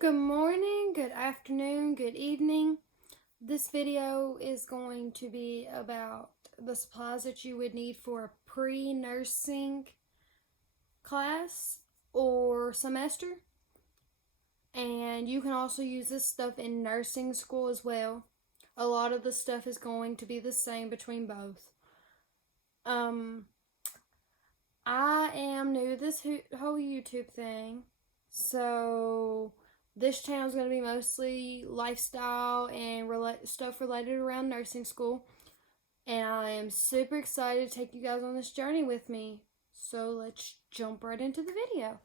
Good morning, good afternoon, good evening. This video is going to be about the supplies that you would need for a pre-nursing class or semester. And you can also use this stuff in nursing school as well. A lot of the stuff is going to be the same between both. I am new to this whole YouTube thing, so this channel is going to be mostly lifestyle and stuff related around nursing school. And I am super excited to take you guys on this journey with me. So let's jump right into the video.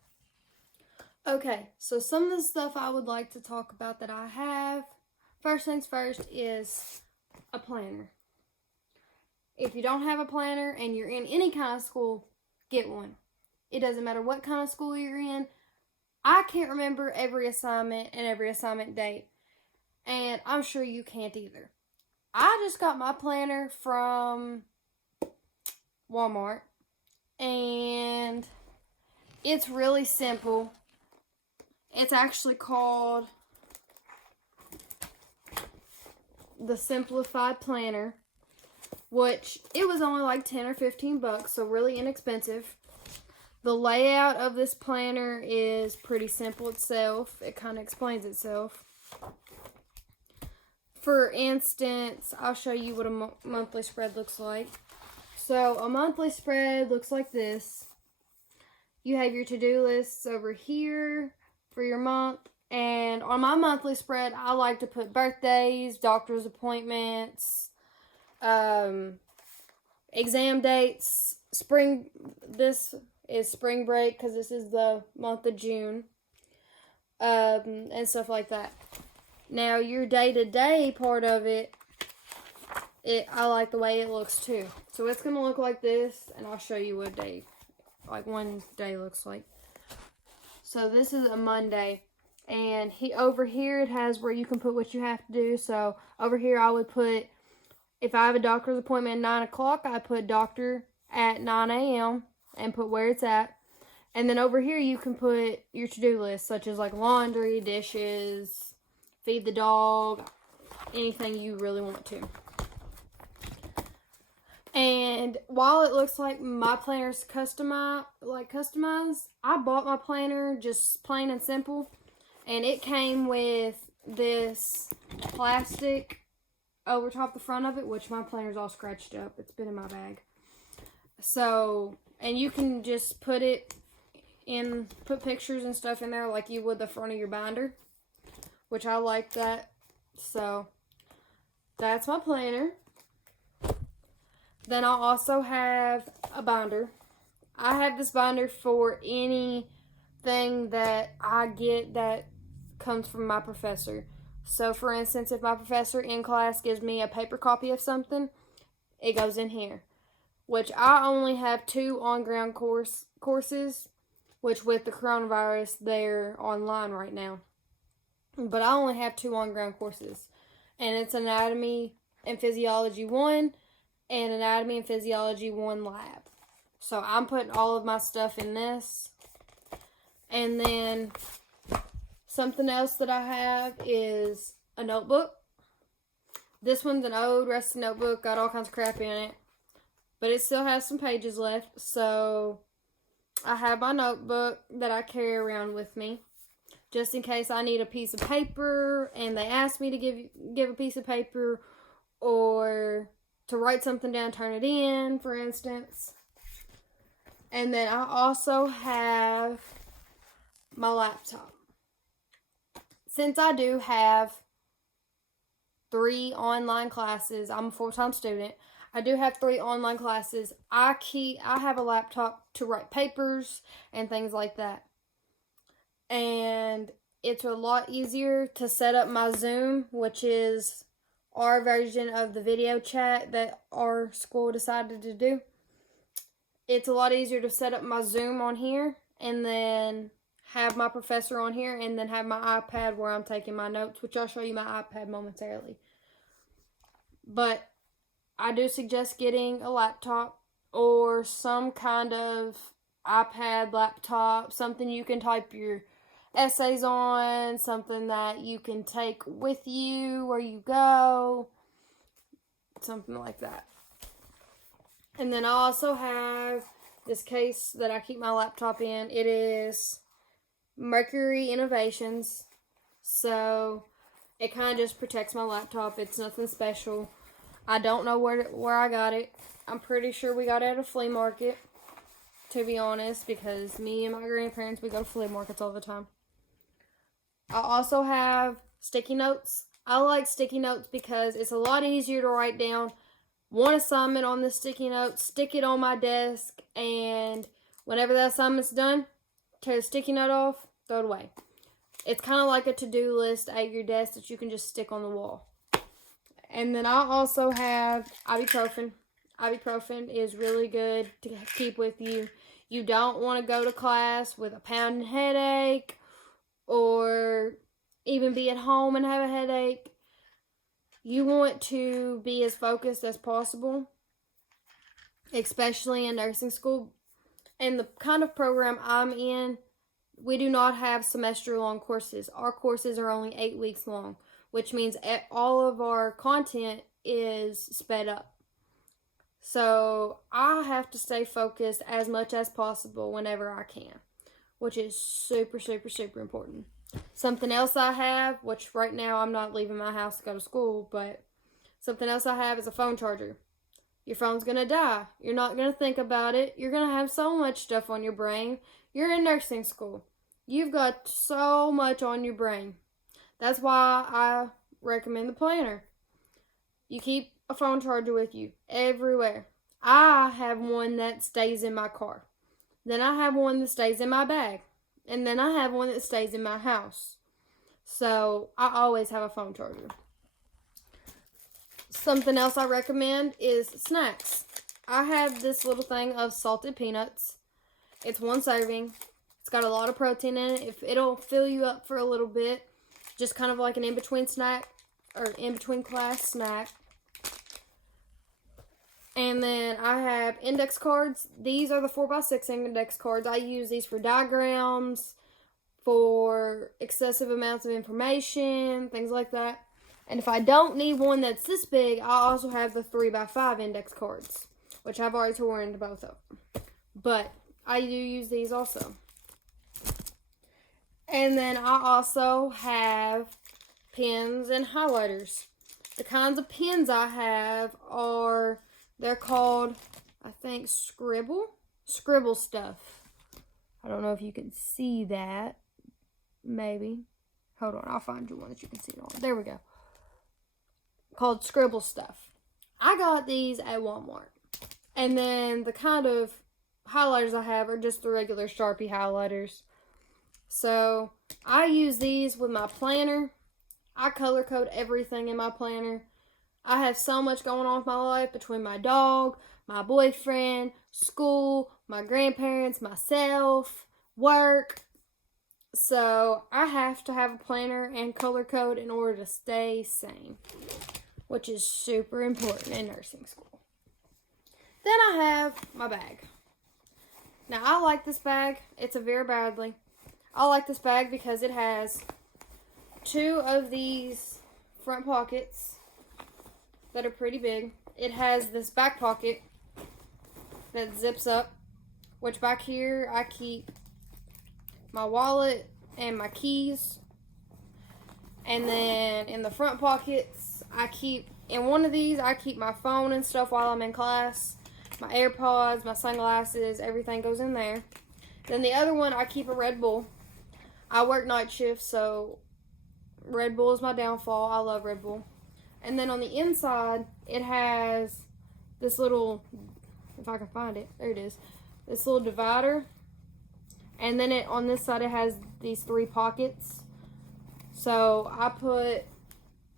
Okay, so some of the stuff I would like to talk about that I have. First things first is a planner. If you don't have a planner and you're in any kind of school, get one. It doesn't matter what kind of school you're in. I can't remember every assignment and every assignment date, and I'm sure you can't either. I just got my planner from Walmart, and it's really simple. It's actually called the Simplified Planner, which it was only like 10 or 15 bucks, so really inexpensive. The layout of this planner is pretty simple itself. It kind of explains itself. For instance, I'll show you what a monthly spread looks like. So a monthly spread looks like this. You have your to-do lists over here for your month. And on my monthly spread, I like to put birthdays, doctor's appointments, exam dates, this is spring break because this is the month of June, and stuff like that. Now your day-to-day part of it, I like the way it looks too. So it's going to look like this, and I'll show you what one day looks like. So this is a Monday, and over here it has where you can put what you have to do. So over here I would put, if I have a doctor's appointment at 9 o'clock, I put doctor at 9 a.m. and put where it's at. And then over here you can put your to-do list, such as like laundry, dishes, feed the dog, anything you really want to. And while it looks like my planner's customized, I bought my planner just plain and simple. And it came with this plastic over top the front of it, which my planner's all scratched up. It's been in my bag. So, and you can just put pictures and stuff in there like you would the front of your binder, which I like that. So, that's my planner. Then I'll also have a binder. I have this binder for anything that I get that comes from my professor. So, for instance, if my professor in class gives me a paper copy of something, it goes in here. Which I only have 2 on-ground courses, which with the coronavirus, they're online right now. But I only have 2 on-ground courses. And it's Anatomy and Physiology 1 and Anatomy and Physiology 1 Lab. So I'm putting all of my stuff in this. And then something else that I have is a notebook. This one's an old rusty notebook, got all kinds of crap in it. But it still has some pages left, so I have my notebook that I carry around with me, just in case I need a piece of paper, and they ask me to give a piece of paper, or to write something down, turn it in, for instance. And then I also have my laptop. Since I do have 3 online classes, I'm a full-time student, I do have 3 online classes. I have a laptop to write papers and things like that. And it's a lot easier to set up my Zoom, which is our version of the video chat that our school decided to do. It's a lot easier to set up my Zoom on here and then have my professor on here and then have my iPad where I'm taking my notes, which I'll show you my iPad momentarily. But I do suggest getting a laptop or some kind of iPad, laptop, something you can type your essays on, something that you can take with you where you go, something like that. And then I also have this case that I keep my laptop in. It is Mercury Innovations. So it kind of just protects my laptop. It's nothing special. I don't know where I got it. I'm pretty sure we got it at a flea market, to be honest, because me and my grandparents, we go to flea markets all the time. I also have sticky notes. I like sticky notes because it's a lot easier to write down one assignment on the sticky note, stick it on my desk, and whenever that assignment's done, tear the sticky note off, throw it away. It's kind of like a to-do list at your desk that you can just stick on the wall. And then I also have ibuprofen. Ibuprofen is really good to keep with you. You don't want to go to class with a pounding headache or even be at home and have a headache. You want to be as focused as possible, especially in nursing school. And the kind of program I'm in, we do not have semester-long courses. Our courses are only 8 weeks long, which means all of our content is sped up. So I have to stay focused as much as possible whenever I can, which is super, super, super important. Something else I have, which right now I'm not leaving my house to go to school, but something else I have is a phone charger. Your phone's going to die. You're not going to think about it. You're going to have so much stuff on your brain. You're in nursing school. You've got so much on your brain. That's why I recommend the planner. You keep a phone charger with you everywhere. I have one that stays in my car. Then I have one that stays in my bag. And then I have one that stays in my house. So I always have a phone charger. Something else I recommend is snacks. I have this little thing of salted peanuts. It's one serving. It's got a lot of protein in it. It'll fill you up for a little bit. Just kind of like an in-between snack or in-between class snack. And then I have index cards. These are the 4x6 index cards. I use these for diagrams, for excessive amounts of information, things like that. And if I don't need one that's this big, I also have the 3x5 index cards, which I've already torn into both of them. But I do use these also. And then I also have pens and highlighters. The kinds of pens I have are... they're called, I think, Scribble Stuff. I don't know if you can see that. Maybe. Hold on, I'll find you one that you can see it on. There we go. Called Scribble Stuff. I got these at Walmart. And then the kind of highlighters I have are just the regular Sharpie highlighters. So, I use these with my planner. I color code everything in my planner. I have so much going on with my life between my dog, my boyfriend, school, my grandparents, myself, work. So I have to have a planner and color code in order to stay sane, which is super important in nursing school. Then I have my bag. Now I like this bag. It's a Vera Bradley. I like this bag because it has 2 of these front pockets that are pretty big. It has this back pocket that zips up, which back here I keep my wallet and my keys. And then in the front pockets, in one of these, I keep my phone and stuff while I'm in class. My AirPods, my sunglasses, everything goes in there. Then the other one, I keep a Red Bull. I work night shift, so Red Bull is my downfall. I love Red Bull. And then on the inside, it has this little, if I can find it, there it is, this little divider. And then on this side, it has these 3 pockets. So I put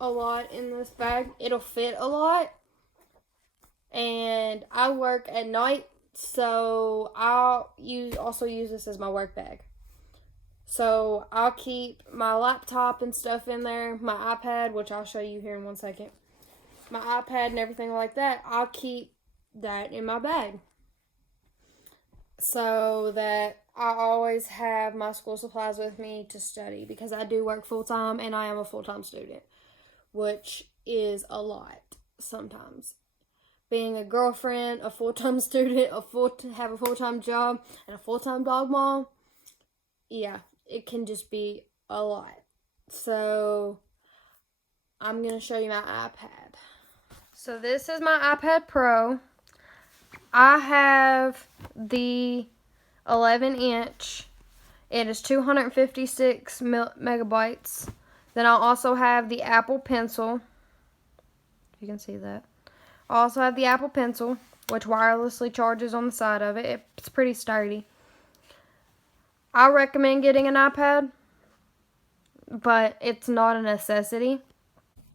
a lot in this bag. It'll fit a lot. And I work at night, so I'll also use this as my work bag. So I'll keep my laptop and stuff in there, my iPad, which I'll show you here in one second. My iPad and everything like that, I'll keep that in my bag. so that I always have my school supplies with me to study, because I do work full time and I am a full time student, which is a lot sometimes. Being a girlfriend, a full time student, have a full time job, and a full time dog mom, yeah, it can just be a lot. So I'm gonna show you my iPad. So this is my iPad Pro. I have the 11-inch. It is 256 megabytes. Then I'll also have the Apple Pencil. You can see that. I also have the Apple Pencil, which wirelessly charges on the side of it. It's pretty sturdy. I recommend getting an iPad, but it's not a necessity.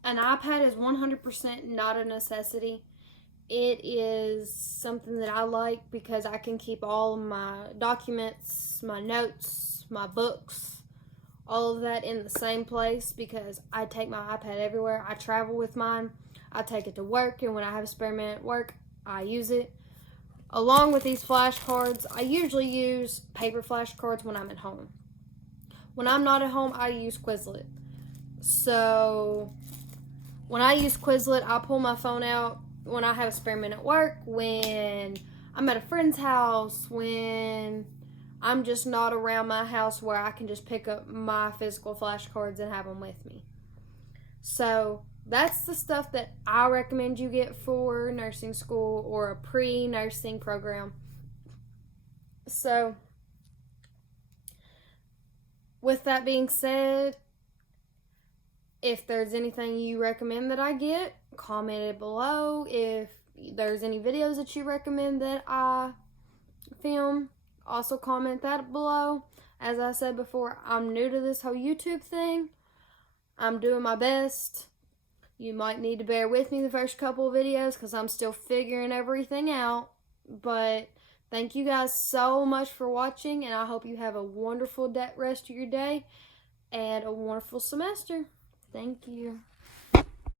An iPad is 100% not a necessity. It is something that I like because I can keep all of my documents, my notes, my books, all of that in the same place, because I take my iPad everywhere. I travel with mine. I take it to work, and when I have a spare minute at work, I use it. Along with these flashcards, I usually use paper flashcards when I'm at home. When I'm not at home, I use Quizlet. So when I use Quizlet, I pull my phone out when I have a spare minute at work, when I'm at a friend's house, when I'm just not around my house where I can just pick up my physical flashcards and have them with me. So that's the stuff that I recommend you get for nursing school or a pre-nursing program. So with that being said, if there's anything you recommend that I get, comment it below. If there's any videos that you recommend that I film, also comment that below. As I said before, I'm new to this whole YouTube thing. I'm doing my best. You might need to bear with me the first couple of videos because I'm still figuring everything out. But thank you guys so much for watching, and I hope you have a wonderful rest of your day and a wonderful semester. Thank you.